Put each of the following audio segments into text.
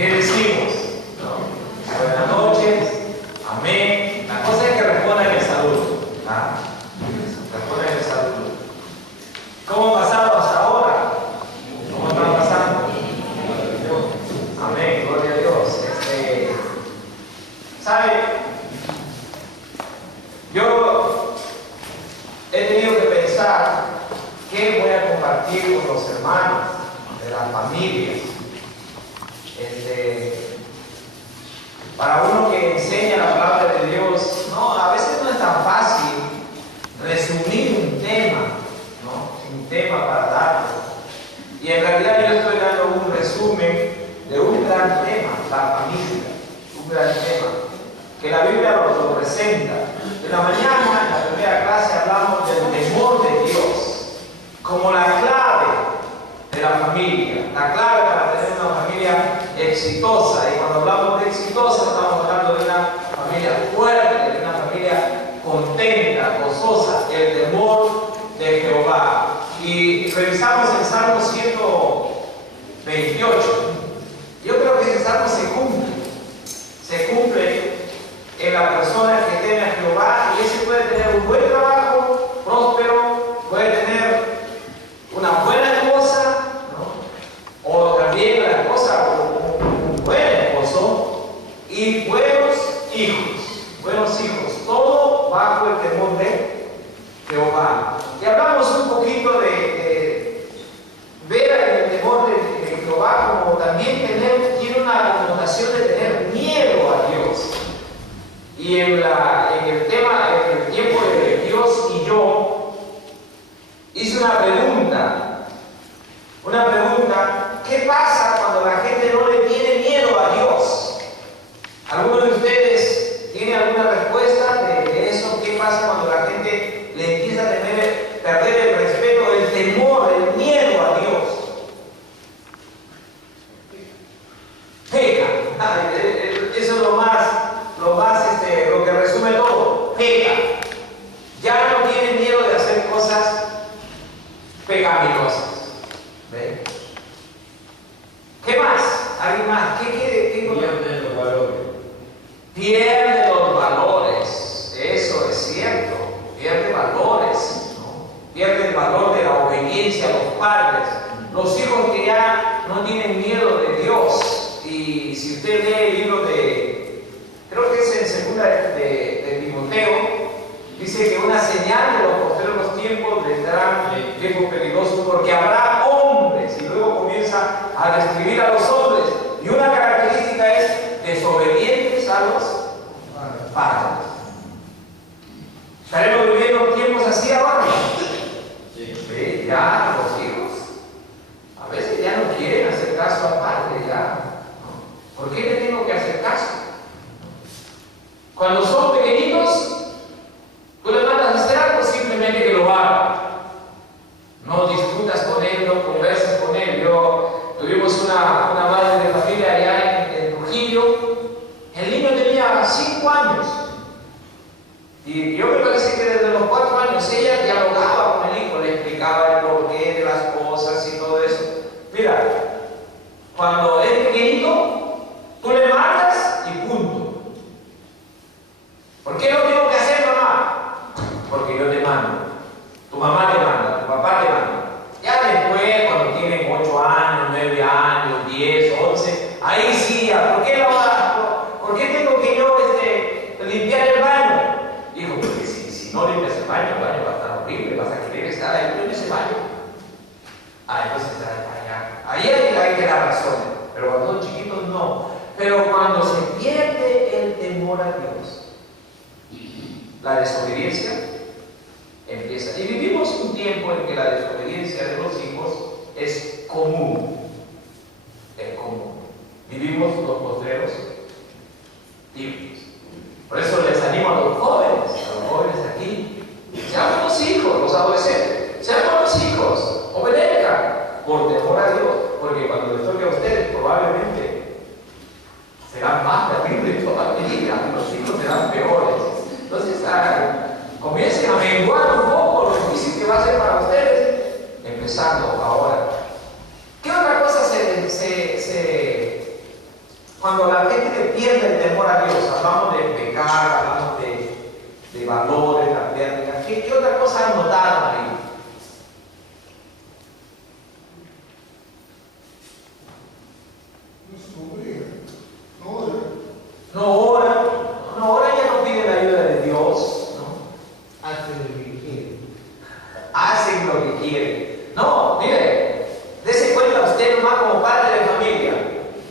¿Qué decimos? ¿No? Buenas noches, amén. La cosa es que respondan el saludo. ¿Ah? Respondan el saludo. ¿Cómo ha pasado hasta ahora? ¿Cómo están pasando? Amén, gloria a Dios. ¿Sabe? Yo he tenido que pensar qué voy a compartir con los hermanos de las familias. Para uno que enseña la palabra de Dios, no, a veces no es tan fácil resumir un tema, ¿no? Un tema para darlo. Y en realidad yo estoy dando un resumen de un gran tema, la familia, un gran tema, que la Biblia lo presenta. En la mañana, en la primera clase, hablamos del temor de Dios como la clave de la familia, la clave para tener una familia exitosa. Y cuando hablamos de exitosa, estamos hablando de una familia fuerte, de una familia contenta, gozosa, el temor de Jehová. Y revisamos el Salmo 128. Yo creo que ese salmo se cumple en la persona que teme a Jehová, y ese puede tener un buen trabajo, próspero, puede tener una buena esposa, ¿no? O también la esposa, un buen esposo, y buenos hijos, todo bajo el temor de Jehová. Y hablamos un poquito de ver el temor de Jehová como también tiene una connotación de tener miedo a Dios. Y en el tiempo de Dios y yo, hice una pregunta, ¿qué pasa cuando la gente no le tiene miedo a Dios? ¿Alguno de ustedes tiene alguna respuesta de eso? ¿Qué pasa cuando la gente le empieza a perder el respeto, el temor, el miedo a Dios? Peca. Eso es lo que resume todo. Peca. Ya no tiene miedo de hacer cosas pecaminosas. ¿Ven? ¿Qué más? ¿Alguien más? Pierde los valores. Pierde los valores. Eso es cierto. Pierde valores, ¿no? Pierde el valor de la obediencia a los padres. Los hijos que ya no tienen miedo de Dios. Y si usted lee el libro creo que es en segunda de Timoteo, dice que una señal de los postreros tiempos vendrán tiempos peligrosos, porque habrá hombres, y luego comienza a describir a los hombres, y una característica es desobedientes a los padres. ¿Estaremos viviendo tiempos así ahora? Sí. Ya los hijos a veces ya no quieren hacer caso al padre, ya. ¿Por qué le tengo que hacer caso? Cuando son pequeñitos, tú le mandas a hacer algo, simplemente que lo haga. No discutas con él, no conversas con él. Tuvimos una madre de familia allá en Trujillo. El niño tenía 5 años. Y yo me parece que desde los 4 años ella dialogaba con el hijo, le explicaba el porqué de las cosas y todo eso. Mira, cuando es pequeñito, tú le mandas y punto. ¿Por qué lo tengo que hacer, mamá? Porque yo te mando. Tu mamá te manda, tu papá te manda. Ya después, cuando tienen 8 años, 9 años, 10, 11, ahí sí, ¿por qué tengo que yo limpiar el baño? Hijo, porque si no limpias el baño va a estar horrible, vas a querer estar ahí en ese baño. Entonces ahí hay que dar razón. Pero cuando son chiquitos no. Pero cuando se pierde el temor a Dios, la desobediencia empieza. Y vivimos un tiempo en que la desobediencia de los hijos es común. Es común. Vivimos los postreros tiempos. Por eso les animo a los jóvenes aquí. Sean buenos hijos, los adolescentes. Sean buenos hijos. Obedezcan por temor a Dios. Porque cuando les toque a ustedes, probablemente serán más terribles todavía. Los hijos serán peores. Entonces, comiencen a menguar un poco lo difícil que va a ser para ustedes, empezando ahora. ¿Qué otra cosa gente que pierde el temor a Dios, hablamos de pecar, hablamos de valores, la pérdida. ¿Qué otra cosa han notado ahí? No ora, ya no pide la ayuda de Dios, ¿no? Hacen lo que quieren. Hacen lo que quieren. No, mire, dése cuenta usted nomás como padre de familia,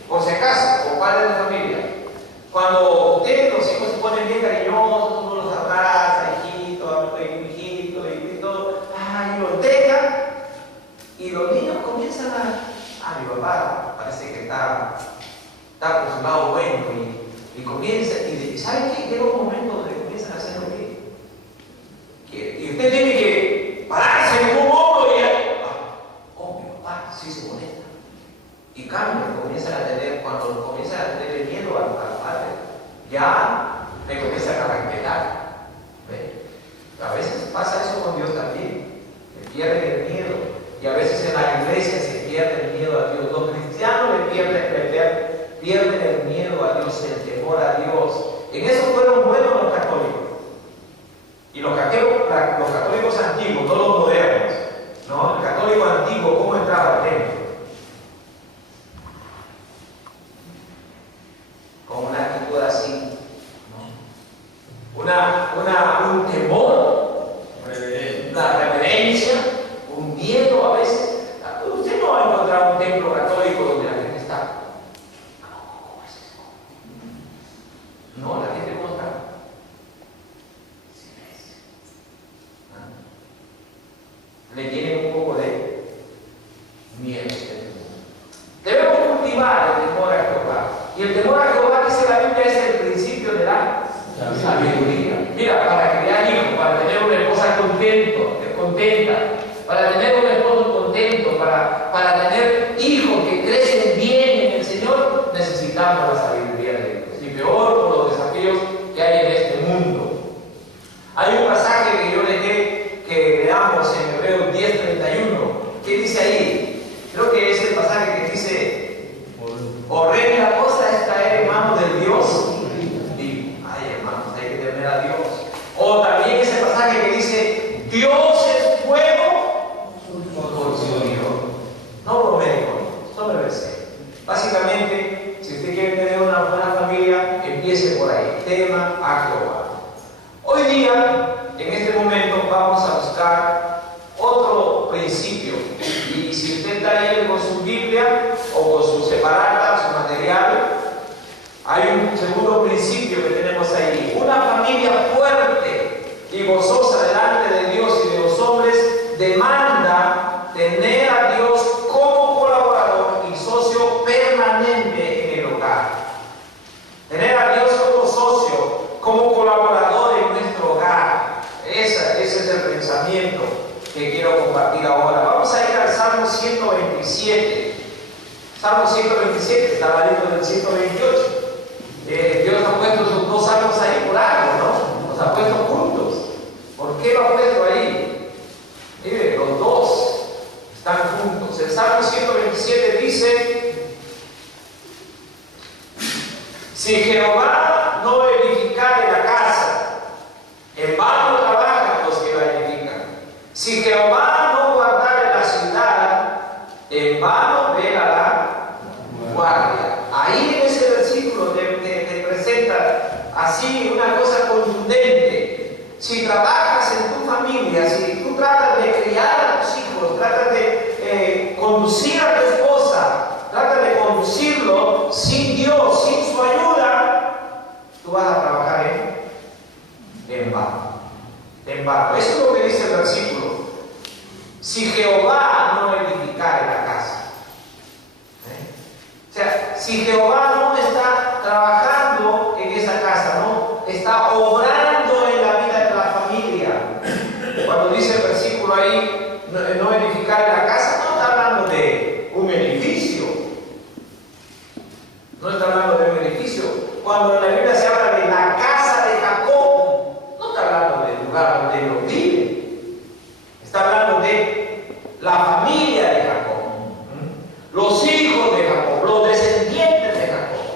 por si acaso, como padre de familia. Cuando ustedes, los hijos, se ponen bien cariñosos, uno los abraza, hijito, y todo, y los deja, y los niños comienzan mi papá parece que está por su lado bueno, y comienza, y ¿sabe qué? Llega un momento donde comienzan a hacer lo que y usted tiene que pararse en un momento y mi papá sí se molesta. Y cambia, cuando comienzan a tener miedo al padre, ya le comienzan a respetar. ¿Ve? A veces pasa eso con Dios también, le pierden el miedo. Y a veces en la iglesia se pierde el miedo a Dios. Los cristianos le pierden el miedo a Dios, el temor a Dios. En eso fueron buenos los católicos. Y los católicos antiguos, no los modernos, ¿no? El católico antiguo, ¿cómo entraba al templo? Con una actitud así, ¿no? Un temor, una reverencia, un miedo a veces. Usted no va a encontrar un templo católico donde la gente está. ¿Cómo es eso? No, la gente ¿cómo está? Silencio. Le tienen un poco de miedo. Debemos cultivar el temor a Jehová. Y el temor a Jehová, dice la Biblia, es el principio de la sabiduría. Mira, para criar hijos, para tener una esposa contenta, para tener un esposo contento, para tener hijos que crecen bien en el Señor, necesitamos la sabiduría de Dios. Y peor por los desafíos que hay en este mundo. Hay un pasaje que yo dejé que leamos en Hebreos 10:31. ¿Qué dice ahí? Creo que es el pasaje que dice: horrenda cosa es caer en manos del Dios. Ay, hermanos, hay que temer a Dios. O también ese pasaje que dice: Dios es fuego consumidor. No bromee con Dios, no me besé. Básicamente, si usted quiere tener una buena familia, empiece por ahí. Tema a Jehová. Hoy día, en este momento, vamos a buscar otro principio. Y si usted está ahí con su Biblia o con su separata, su material, hay un segundo principio que tenemos ahí. Una familia fuerte y gozosa delante de Dios y de los hombres demanda tener a Dios como colaborador y socio permanente en el hogar. Tener a Dios como socio, como colaborador en nuestro hogar. Ese es el pensamiento que quiero compartir ahora. Vamos a ir al Salmo 127. Salmo 127 está al ladito del 128. Dios ha puesto esos dos salmos ahí por algo, ¿no? Los ha puesto juntos. ¿Por qué lo ha puesto ahí? Mire, los dos están juntos. El Salmo 127 dice: si Jehová no edificare la casa, en vano trabajan los que la edifican. Si Jehová no guardare la ciudad, en vano vela la guardia. Ahí en ese versículo te presenta así una cosa contundente. Si trabajas en tu familia, si tú tratas de criar a tus hijos, tratas de conducir a tu esposa, tratas de conducirlo sin Dios, sin su ayuda, tú vas a trabajar en vano. En vano. Eso es lo que dice el versículo. Si Jehová no edificare la casa. O sea, si Jehová no está trabajando en esa casa, no está obrando en la vida de la familia. Cuando dice el versículo ahí, no edificar la casa, no está hablando de un edificio. No está hablando de un edificio. Cuando en la Biblia se habla de la casa de Jacob, no está hablando del lugar donde ellos viven. Está hablando de la familia de Jacob. Los hijos de Jacob, los descendientes de Jacob.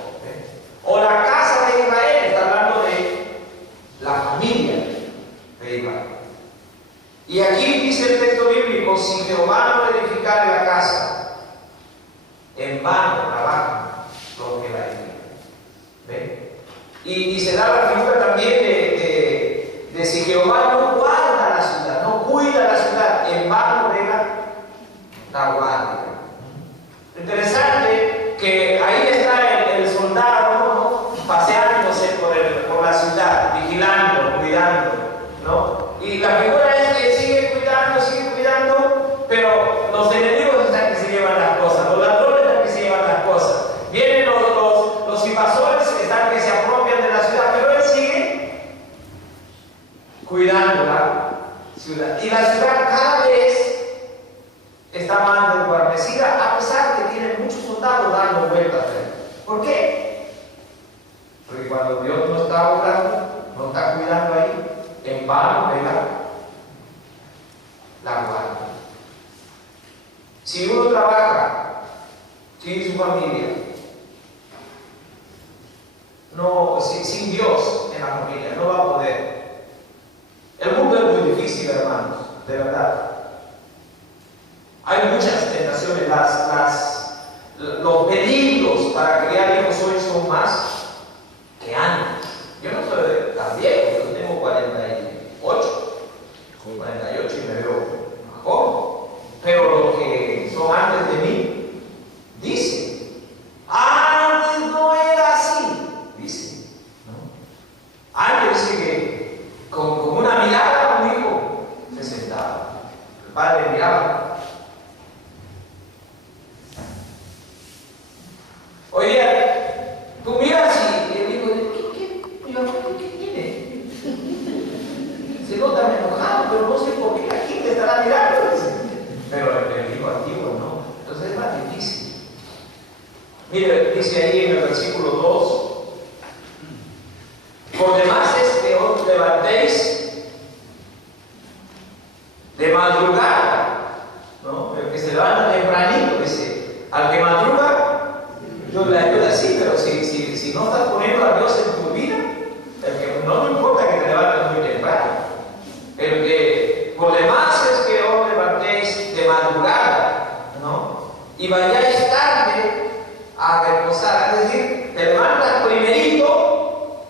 soldado, ¿no? Paseándose por la ciudad, vigilando, cuidando, ¿no? Y la figura es que sigue cuidando, pero los enemigos están que se llevan las cosas, los ladrones están que se llevan las cosas, vienen los invasores están que se apropian de la ciudad, pero él sigue cuidando la ciudad. Y la ciudad cada vez está más desguarnecida, a pesar de que tiene muchos soldados dando vueltas. ¿Por qué? Porque cuando Dios no está obrando, no está cuidando ahí, en vano vela la guardia. Si uno trabaja sin su familia, sin Dios en la familia, no va a poder. El mundo es muy difícil, hermanos, de verdad. Hay muchas tentaciones, los peligros para criar hijos hoy son más que antes. Yo no soy tan viejo, yo tengo 48 y me veo más joven. Pero los que son antes de mí dicen, antes no era así, dicen, ¿no? Antes dice que con una mirada un hijo se sentaba, el padre miraba. Oye, tú miras y el hijo dice, ¿qué tiene? Se nota enojado, pero no sé por qué aquí te estará mirando. Pero el hijo antiguo no. Entonces es más difícil. Mire, dice ahí en el versículo 2, por demás es que os levantéis de madrugada, ¿no? El que se levanta tempranito, dice, al que madruga, Dios le ayuda, sí, pero si no estás poniendo a Dios en tu vida, no importa que te levantes muy temprano. El que por demás es que os levantéis de madrugada, ¿no? Y vayáis tarde a reposar, es decir, te levantas primerito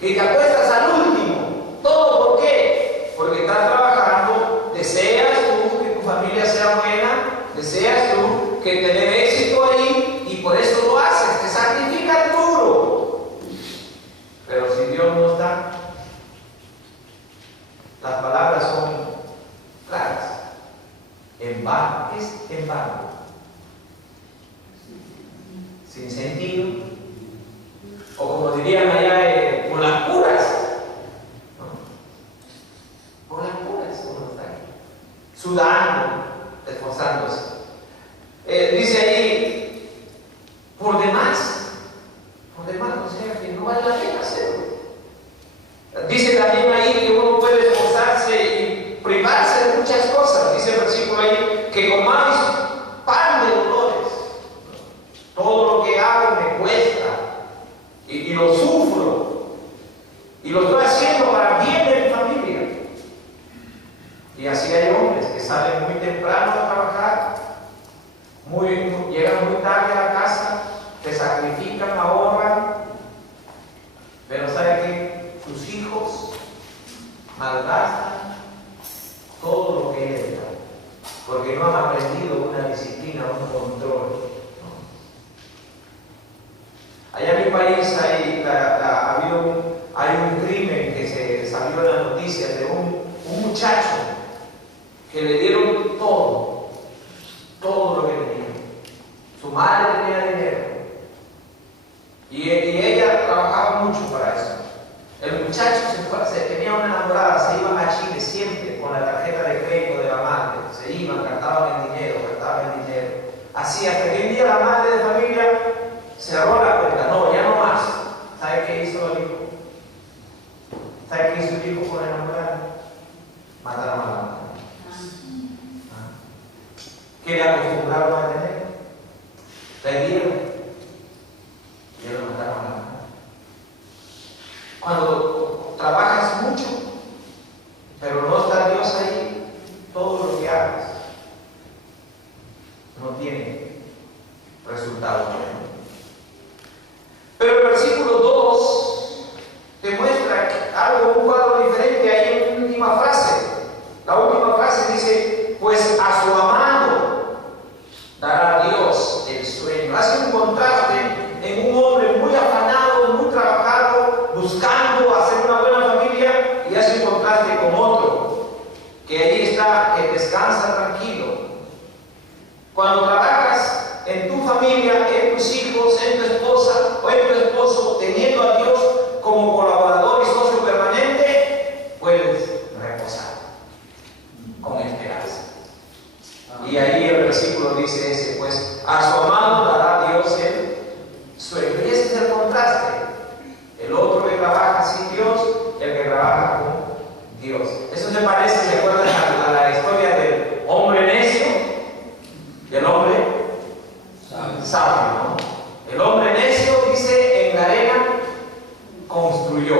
y te acuestas al último. ¿Todo por qué? Porque estás trabajando, deseas tú que tu familia sea buena, deseas tú que te dé éxito ahí y por eso lo haces, te sacrificas duro. Pero si Dios no está, las palabras son claras. En vano, es en vano. Sin sentido. O como dirían allá, con las puras. ¿No? Con las puras uno está ahí. Sudando, esforzándose. Dice ahí, por demás, o sea que no vale la pena hacerlo. Dice también ahí que uno puede esforzarse y privarse de muchas cosas. Dice el versículo ahí, que comáis pan de dolores. Todo lo que hago me cuesta y lo sufro y lo estoy haciendo para bien de mi familia. Y así hay hombres que salen muy temprano a trabajar, llegan muy tarde a la casa, se sacrifican, ahorran, pero ¿sabe qué? Sus hijos malgastan todo lo que heredan, porque no han aprendido una disciplina, un control, ¿no? Allá en mi país hay un crimen que se salió en las noticias de un muchacho que le dieron todo lo que tenía. Su madre tenía dinero y ella trabajaba mucho para eso. El muchacho se tenía una enamorada, se iban a Chile siempre con la tarjeta de crédito de la madre, se iban, gastaban en dinero. Así hasta que un día la madre de familia cerró la cuenta, no, ya no más. ¿Sabe qué hizo el hijo? ¿Sabe qué hizo el hijo con la enamorada? Mataron a la madre. ¿Qué le acostumbraron a tener? Le dieron y lo mataron a la madre. Cuando trabajas mucho, pero no está Dios ahí, todo lo que hagas no tiene resultado. Pero el versículo 2 te muestra algo, un cuadro diferente Cuando trabajas en tu familia, en tus hijos, en tu esposa o en tu esposo, teniendo a Dios como colaborador y socio permanente, puedes reposar con esperanza. Y ahí el versículo dice ese, pues a su amado dará Dios el sueño. Y ese es el contraste. El otro que trabaja sin Dios, el que trabaja con Dios. Eso se parece, ¿se acuerdan a la historia del hombre necio y el hombre sabio, ¿no? El hombre necio, dice, en la arena construyó.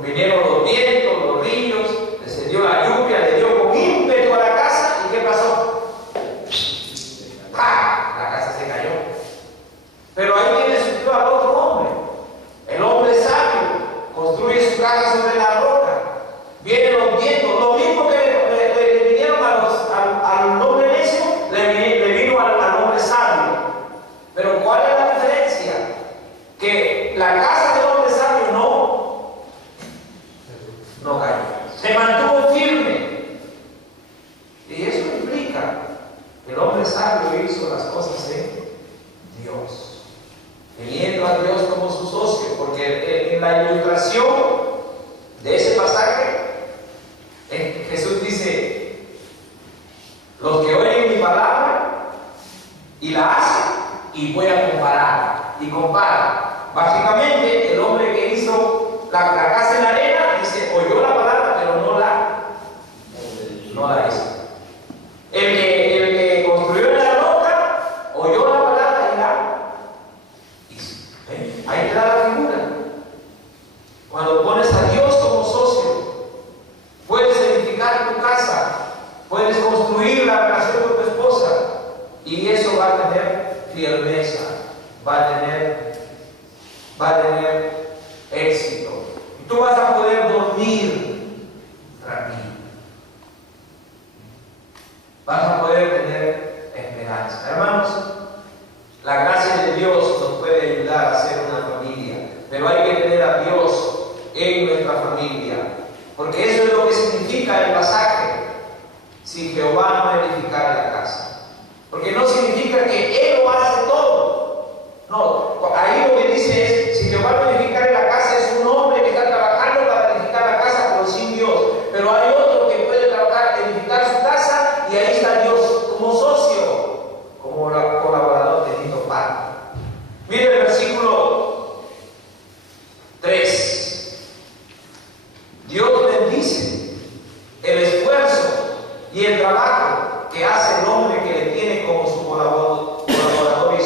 Vinieron los vientos, los ríos, descendió la lluvia, le dio con ímpetu a la casa, ¿y qué pasó? ¡Pah! La casa se cayó. Pero ahí viene surgió al otro hombre. El hombre sabio construye su casa sobre la roca. Vienen los vientos, lo mismo que le vinieron al hombre necio, le vino al hombre sabio. Pero ¿cuál es la diferencia? Que la casa del hombre sabio no cayó. Se mantuvo firme. Y eso implica que el hombre sabio hizo las cosas en Dios, teniendo a Dios como su socio, porque en la ilustración de ese pasaje, Jesús dice: los que oyen mi palabra y la hacen, y voy a comparar, y compara. Básicamente, el hombre que hizo la casa en la arena, dice, oyó la palabra, pero no la hizo. El que construyó en la roca, oyó la palabra y la hizo. Ahí está la figura. Cuando pones a Dios como socio, puedes edificar tu casa, puedes construir la relación con tu esposa, y eso va a tener firmeza, va a tener éxito. Y tú vas a poder dormir tranquilo. Vas a poder tener esperanza. Hermanos, la gracia de Dios nos puede ayudar a ser una familia, pero hay que tener a Dios en nuestra familia, porque eso es lo que significa el pasaje: si Jehová no edificara la casa. Porque no significa que Él lo hace todo. No, ahí lo que dice es: si Jehová no edificara la casa, es un hombre que está trabajando para edificar la casa, pero sin Dios. Pero hay otro que puede trabajar, edificar su casa, y ahí está Dios como socio, como colaborador teniendo parte. Mire el versículo 3. Dios bendice el esfuerzo y el trabajo que hace el hombre que le tiene como su colaborador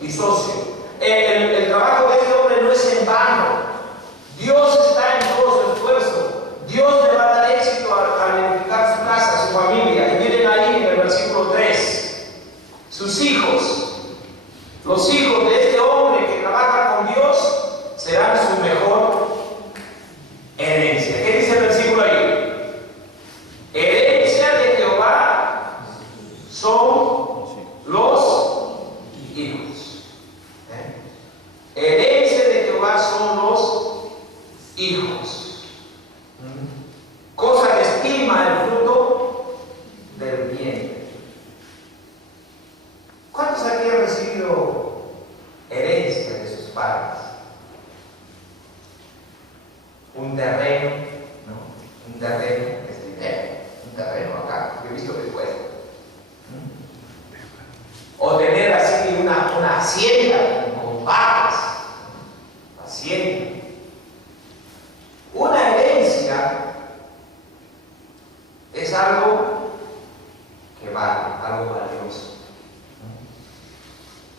y socio. El trabajo de este hombre no es en vano. Dios está en todo su esfuerzo. Dios le va a dar éxito al edificar su casa, su familia. Y miren ahí en el versículo 3, sus hijos, los hijos de este hombre que trabaja con Dios, serán su mejor herencia. ¿Qué dice el versículo ahí? Herencia de Jehová son los hijos. Herencia de Jehová son los hijos. Cosa de estima el fruto del bien. ¿Cuántos aquí han recibido herencia de sus padres? Un terreno, ¿no? Un terreno es dinero. Un terreno acá, yo he visto que cuesta. O tener así una hacienda con vacas. Hacienda. Una herencia es algo que vale, algo valioso.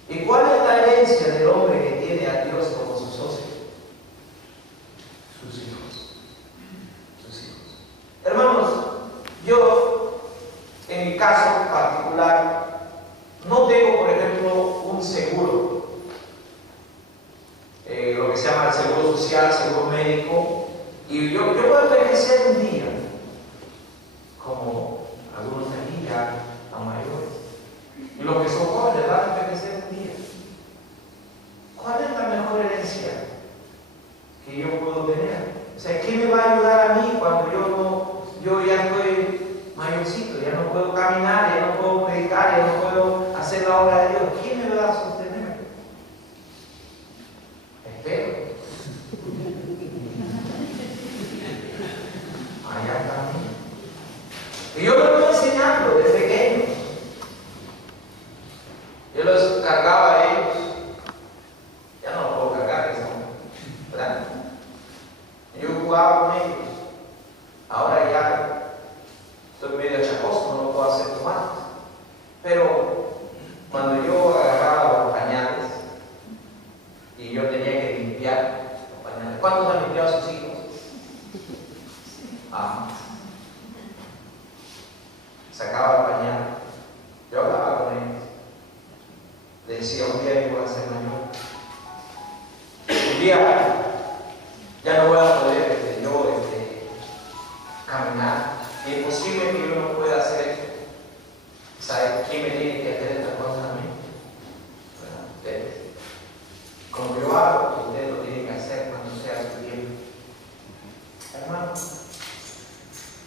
¿Y cuál es la herencia del hombre que tiene a Dios como su socio? Sus hijos. Sus hijos. Hermanos, yo, en mi caso particular, no tengo, por ejemplo, un seguro, lo que se llama el seguro social, seguro médico, y yo puedo envejecer un día, como algunos de aquí ya a mayores, y los que son jóvenes van a envejecer un día. ¿Cuál es la mejor herencia que yo puedo tener? O sea, ¿qué me va a ayudar a mí cuando yo ya estoy mayorcito, ya no puedo caminar, ya no puedo predicar, ya no puedo hacer jugaba con ellos. Ahora ya estoy medio achacoso, no lo puedo hacer como antes. Pero cuando yo agarraba los pañales y yo tenía que limpiar los pañales, ¿cuántos han limpiado a sus hijos? Sacaba el pañal, yo hablaba con ellos, le decía: un día yo voy a ser mayor, un día ya no voy a poder caminar, y es posible que yo no pueda hacer esto. ¿Sabe quién me tiene que hacer estas cosas a mí? Bueno, ustedes. Como yo hago, ustedes lo tienen que hacer cuando sea su tiempo. Hermanos,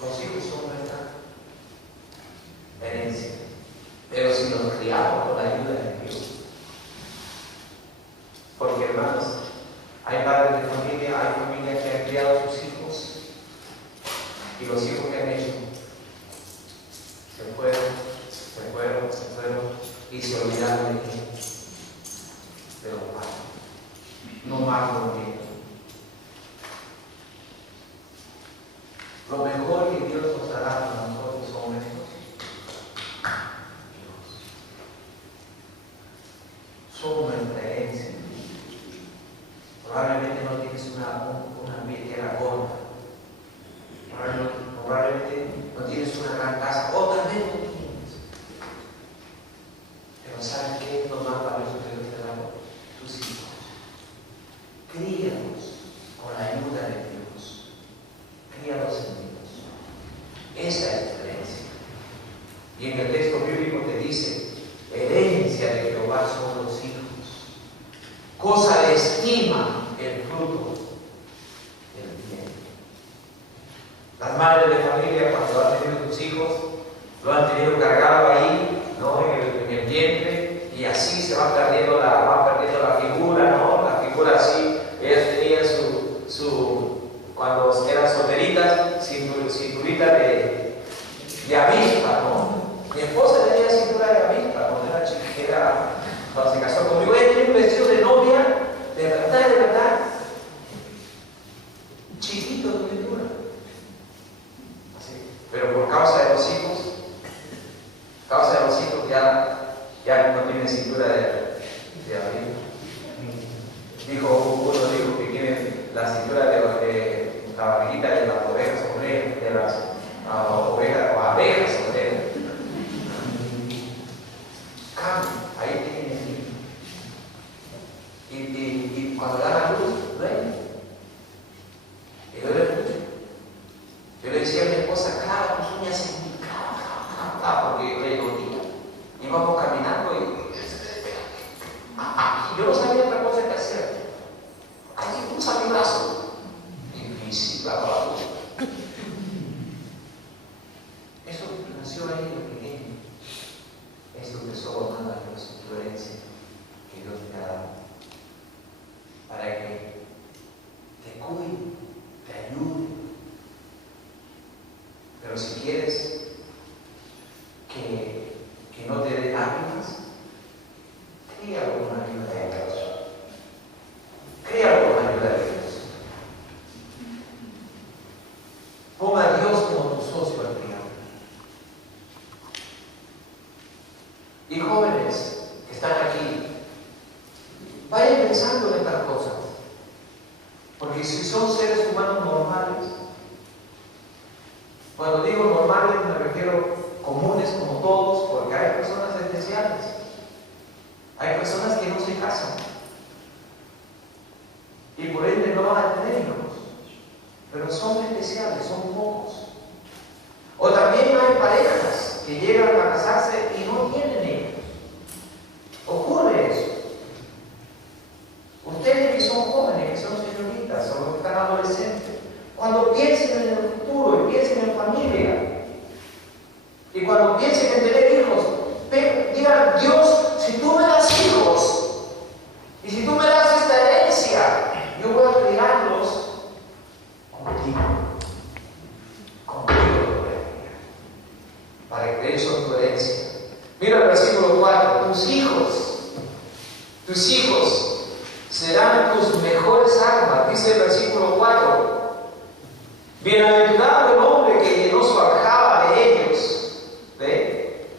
los hijos son nuestra herencia, pero si los criamos con la ayuda de Dios. Porque, hermanos, hay padres de familia, hay familias que han criado a sus hijos, y los hijos que han hecho se fueron y se olvidaron de quién, de los padres. No más conmigo. Lo mejor que Dios nos dará a nosotros son estos hijos. Son nuestra herencia. Probablemente no tienes una billetera gorda. Probablemente no tienes una gran casa. O tal vez no tienes. Pero ¿saben qué es lo más valioso que Dios te da? Tus hijos. Críalos con la ayuda de Dios. Críalos en Dios. Esa es tu herencia. Y en el texto bíblico te dice: herencia de Jehová son los hijos. Cosa de estima el fruto del bien. Las madres de familia, cuando han tenido sus hijos, lo han tenido cargado ahí, ¿no? en el vientre, y así se va perdiendo la figura, ¿no? La figura así. Ellas tenían cuando eran solteritas, cinturita de avispa, ¿no? Mi esposa tenía cintura de avispa cuando era chiquita, cuando se casó conmigo. Ella tenía un vestido de novia, de verdad, chiquito de cintura. Así. Pero por causa de los hijos, ya no tiene cintura de avispa. Uno dijo que tiene la cintura de la barriguita de las ovejas obreras, de las ovejas o abejas obreras. Cambio, ahí tiene el niño. Y cuando da la luz, duele. Y duele mucho. Yo le decía a mi esposa: clava tus uñas en mí, clava, porque le dolía. Íbamos caminando y yo no sabía otra cosa que hacer. Ahí usa mi brazo. Difícil, la palabra. Eso nació ahí de pequeño. Es tu tesoro más valioso, tu herencia que Dios te ha dado. Para que te cuide, te ayude. Pero si quieres que no te dé lágrimas, críalo con la ayuda de Dios. Críalo con la ayuda de Dios. Ponga a Dios como tu socio al criar. Y jóvenes que están aquí, vayan pensando en estas cosas. Porque si son seres humanos normales, cuando digo normales me refiero comunes como todos, porque hay personas especiales. Hay personas que no se casan y por ende no van a tener hijos, pero son especiales, son pocos. O también hay parejas que llegan a casarse y no tienen hijos. Ocurre eso. Ustedes que son jóvenes, que son señoritas, o los que están adolescentes, cuando piensen en el futuro y piensen en familia, y cuando piensen en tener hijos, digan: Dios, si tú me das hijos, y si tú me das esta herencia, yo voy a criarlos contigo. Contigo lo voy a criar. Para que ellos son tu herencia. Mira el versículo 4. Tus hijos serán tus mejores armas. Dice el versículo 4. Bienaventurado el hombre que llenó su aljaba de ellos. ¿Ve?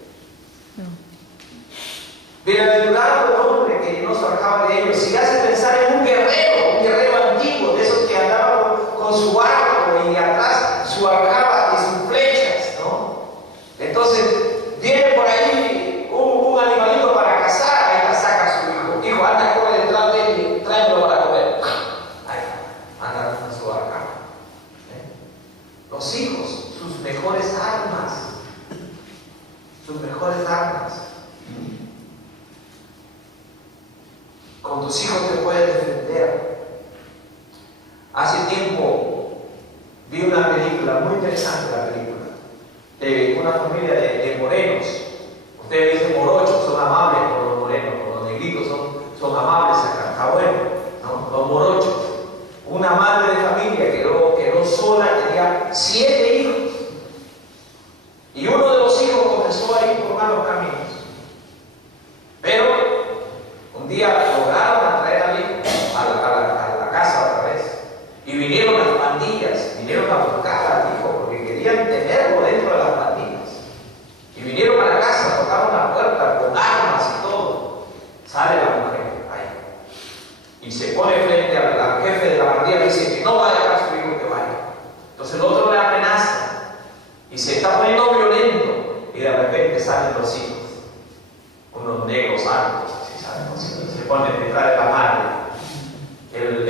Bienaventurado el hombre que llenó su aljaba de ellos. Si hace pensar en un guerrero antiguo, de esos que andaban con su arco y atrás su aljaba y sus flechas, ¿no? Entonces, viene por ahí un animalito para cazar, ahí la saca su hijo. Hijo, anda, corre detrás de él y tráemelo para comer. Ahí anda con su aljaba. Los hijos, sus mejores armas. Sus mejores armas. Con tus hijos te puedes defender. Hace tiempo vi una película, muy interesante la película, de una familia de morenos. Ustedes dicen morochos, son amables con los morenos, con los negritos son amables acá, está bueno, ¿no? Los morochos. Una madre de familia quedó sola, tenía 7 hijos. Y uno de los hijos comenzó a ir por malos caminos. Pero un día lograron atraer al hijo a la casa otra vez. Y vinieron las pandillas, vinieron a buscar al hijo porque querían tenerlo dentro de las pandillas. Y vinieron a la casa, tocaron la puerta con armas y todo. Sale la mujer ahí. Y se pone frente al jefe de la pandilla y dice que no va a dejar a su hijo que vaya. Entonces el otro le amenaza. Y se está poniendo violento. Y de repente salen los hijos. Unos negros altos, si saben, se ponen detrás de la madre. El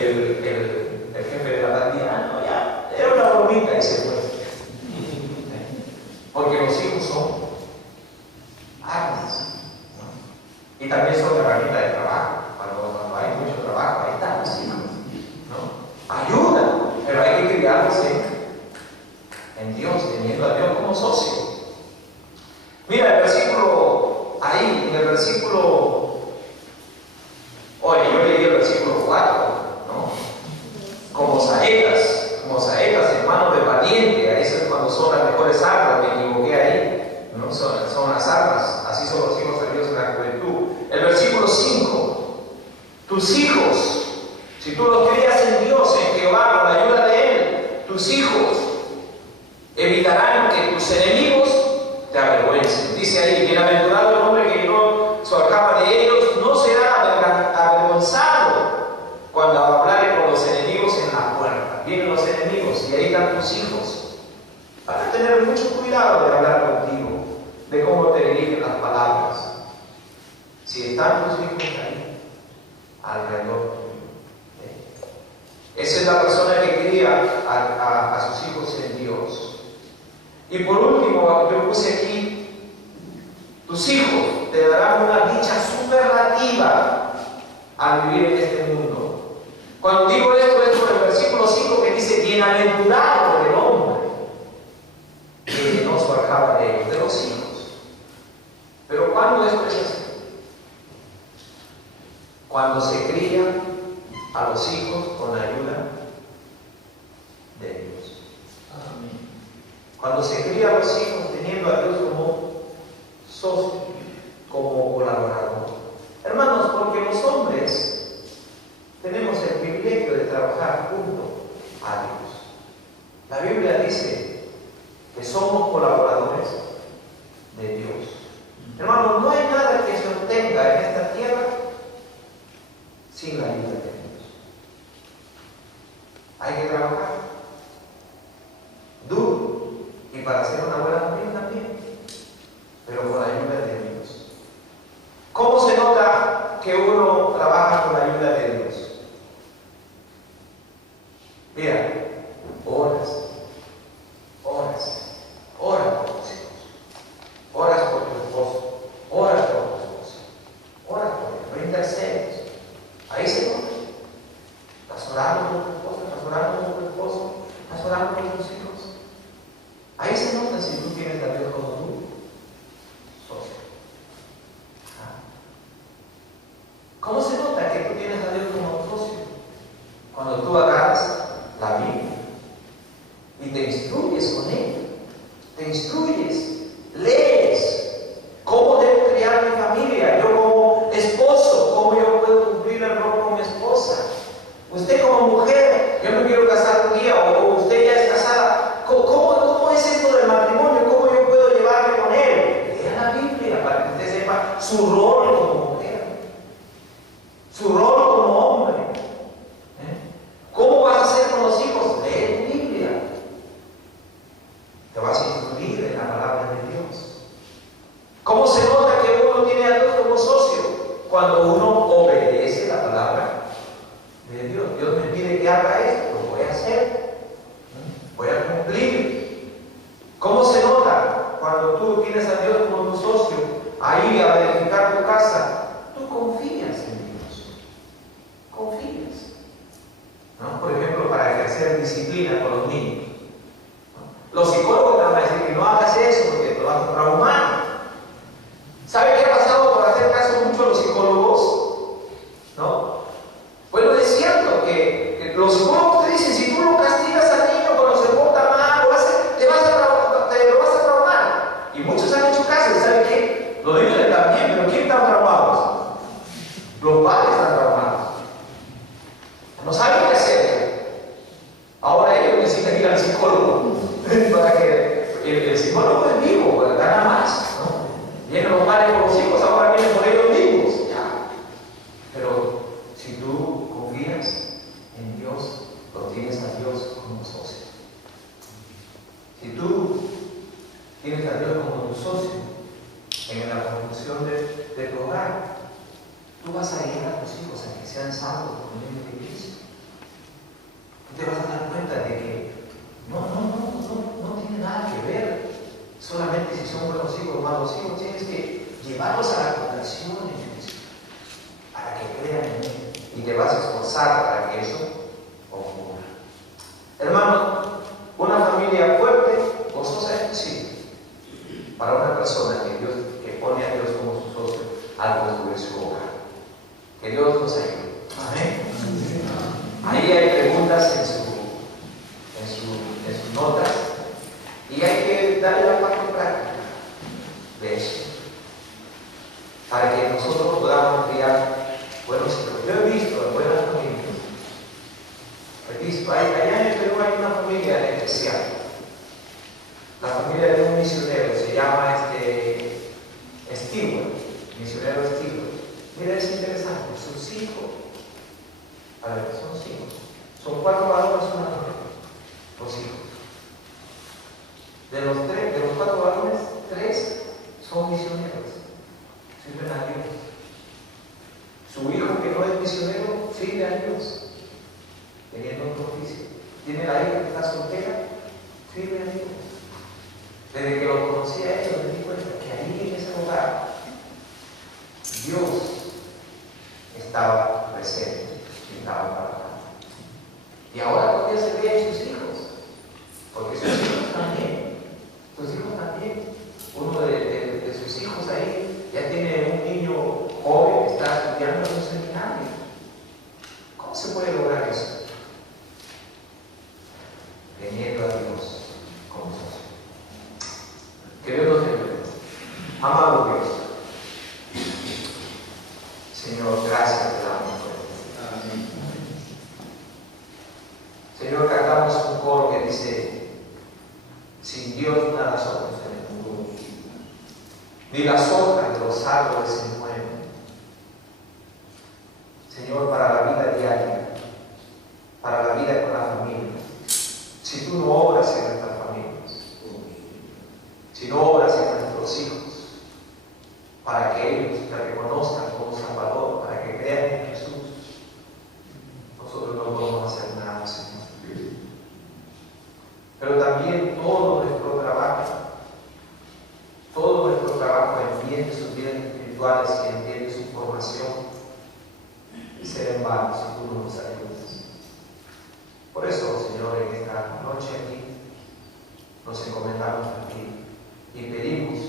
jefe de la pandilla, no, ya, era una bromita y se fue. Porque los hijos son armas, ¿no? Y también son herramientas de trabajo. Cuando hay mucho trabajo, ahí están los hijos, ¿no? Ayuda, pero hay que criarlos en Dios, teniendo a Dios como socio. Mira el versículo, ahí, en el versículo, oye, yo leí el versículo 4, ¿no? Como saetas en manos de valiente, ahí es cuando son las mejores armas, me equivoqué ahí, ¿no? Son las armas, así son los hijos de Dios en la juventud. El versículo 5, tus hijos, si tú los crías en Dios, en Jehová, con la ayuda de Él, tus hijos evitarán que tus enemigos te avergüencen. Dice ahí, bienaventurado el hombre que llenó su aljaba de ellos, no será avergonzado cuando hablare con los enemigos en la puerta. Vienen los enemigos y ahí están tus hijos. Van a tener mucho cuidado de hablar contigo, de cómo te dirigen las palabras. Si están tus hijos ahí, alrededor. Esa es la persona que cría a sus hijos en Dios. Y por último, yo puse aquí, tus hijos te darán una dicha superlativa al vivir en este mundo. Cuando digo esto es por el versículo 5 que dice, bienaventurado el hombre que llenó su aljaba de los hijos. Pero ¿cuándo esto es así? Cuando se cría a los hijos con la ayuda de Dios. Amén. Cuando se cría a los hijos teniendo a Dios como socio, como colaborador. Hermanos, porque los hombres tenemos el privilegio de trabajar junto a Dios. La Biblia dice que somos colaboradores de Dios. Hermanos, no hay nada que se obtenga en esta tierra sin la ayuda de Dios. Hay que trabajar duro y para hacer una buena familia también, pero con la ayuda de Dios. ¿Cómo se nota que uno trabaja con la ayuda de Dios? Mira, oras por tus hijos, oras por tu esposo, oras por tu esposa, oras por él, no intercedes. Ahí se nota. Estás orando por tu esposa, estás orando por tu esposo, estás orando por tus hijos. Ahí se nota si tú tienes a Dios como tú socio. ¿Cómo se nota que tú tienes a Dios como socio? Cuando tú agarras la Biblia y te instruyes con Él, te instruyes, lees cómo debo criar mi familia, yo como esposo, cómo yo puedo cumplir el rol con mi esposa. Usted como mujer, yo me quiero casar un día, o usted ya es casada, su rol como mujer, su rol como hombre. ¿Cómo vas a hacer con los hijos? Lee tu Biblia. Te vas a instruir en la palabra de Dios. ¿Cómo se nota que uno tiene a Dios como socio? Cuando uno obedece la palabra de Dios. Dios me pide que haga esto, lo voy a hacer. Voy a cumplir. ¿Cómo se nota? Cuando tú tienes a Dios como tu socio, ahí a verificar tu casa, tú confías en Dios. Confías. ¿No? Por ejemplo, para ejercer disciplina con los niños. ¿No? Los psicólogos te van a decir que no hagas eso porque te vas a traumar. ¿Sabe qué ha pasado por hacer caso mucho a los psicólogos? ¿No? Bueno, es cierto que los psicólogos te dicen, si tú lo castigas al niño cuando se porta mal, lo vas a traumar. Y muchos han hecho caso, ¿sabe qué? Los niños también, pero ¿quién están traumados? Los padres están traumados. No saben qué hacer. Ahora ellos necesitan ir al psicólogo para que el psicólogo es vivo, gana más, ¿no? Vienen los padres por los hijos, ahora vienen por ellos mismos. Ya. Pero si tú confías en Dios, lo tienes a Dios como socio. Si tú tienes a Dios como tu socio en la construcción de tu hogar, tú vas a guiar a tus hijos a que sean salvos por medio de Cristo. Tú te vas a dar cuenta de que no tiene nada que ver solamente si son buenos hijos o malos hijos. Tienes que llevarlos a la conversión en Cristo para que crean en Él, y te vas a esforzar para que eso ocurra. Hermano, una familia fuerte, gozosa, es posible para una persona que pone a Dios como su socio al construir su hogar. Que Dios nos ayude. Amén. Ahí hay preguntas en sus notas y hay que darle la parte práctica de eso para que nosotros podamos criar buenos hijos. Yo he visto en buenas familias, allá en el Perú hay una familia especial, la familia de un misionero, se llama Stewart, misionero Stewart. Mira, es interesante, sus hijos, son 5, son 4 varones y una mujer, los hijos. De los 4 varones, 3 son misioneros, sirven a Dios. Su hijo que no es misionero, sirve a Dios, teniendo otro oficio. Tiene la hija que está soltera, sirve a Dios. Desde que lo conocí a ellos me di cuenta que ahí en ese hogar Dios estaba presente y estaba trabajando. Y ahora todavía se ve en sus hijos, porque sus hijos también, uno de sus hijos ahí ya tiene un niño joven que está estudiando en un seminario. ¿Cómo se puede lograr eso? Teniendo a Dios como socio. Que Dios nos ayude. Amado Dios, Señor, gracias te damos por esto. Amén. Señor, cantamos un coro que dice: sin Dios nada somos en el mundo, ni las hojas de los árboles se mueven. Señor, para la vida diaria, para la vida con la familia, si tú no obras en nuestras familias, si no obras en nuestros hijos, para que ellos te reconozcan como Salvador, para que crean en Jesús, nosotros no podemos hacer nada, Señor. Pero también todo nuestro trabajo entiende sus vidas espirituales y entiende su formación, será en vano si tú no nos ayudas. Por eso, Señor, en esta noche aquí nos encomendamos a ti y pedimos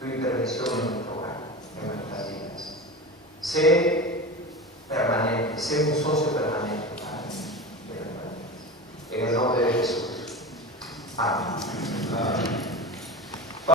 tu intervención en nuestro hogar, en nuestras vidas. Sé permanente, sé un socio permanente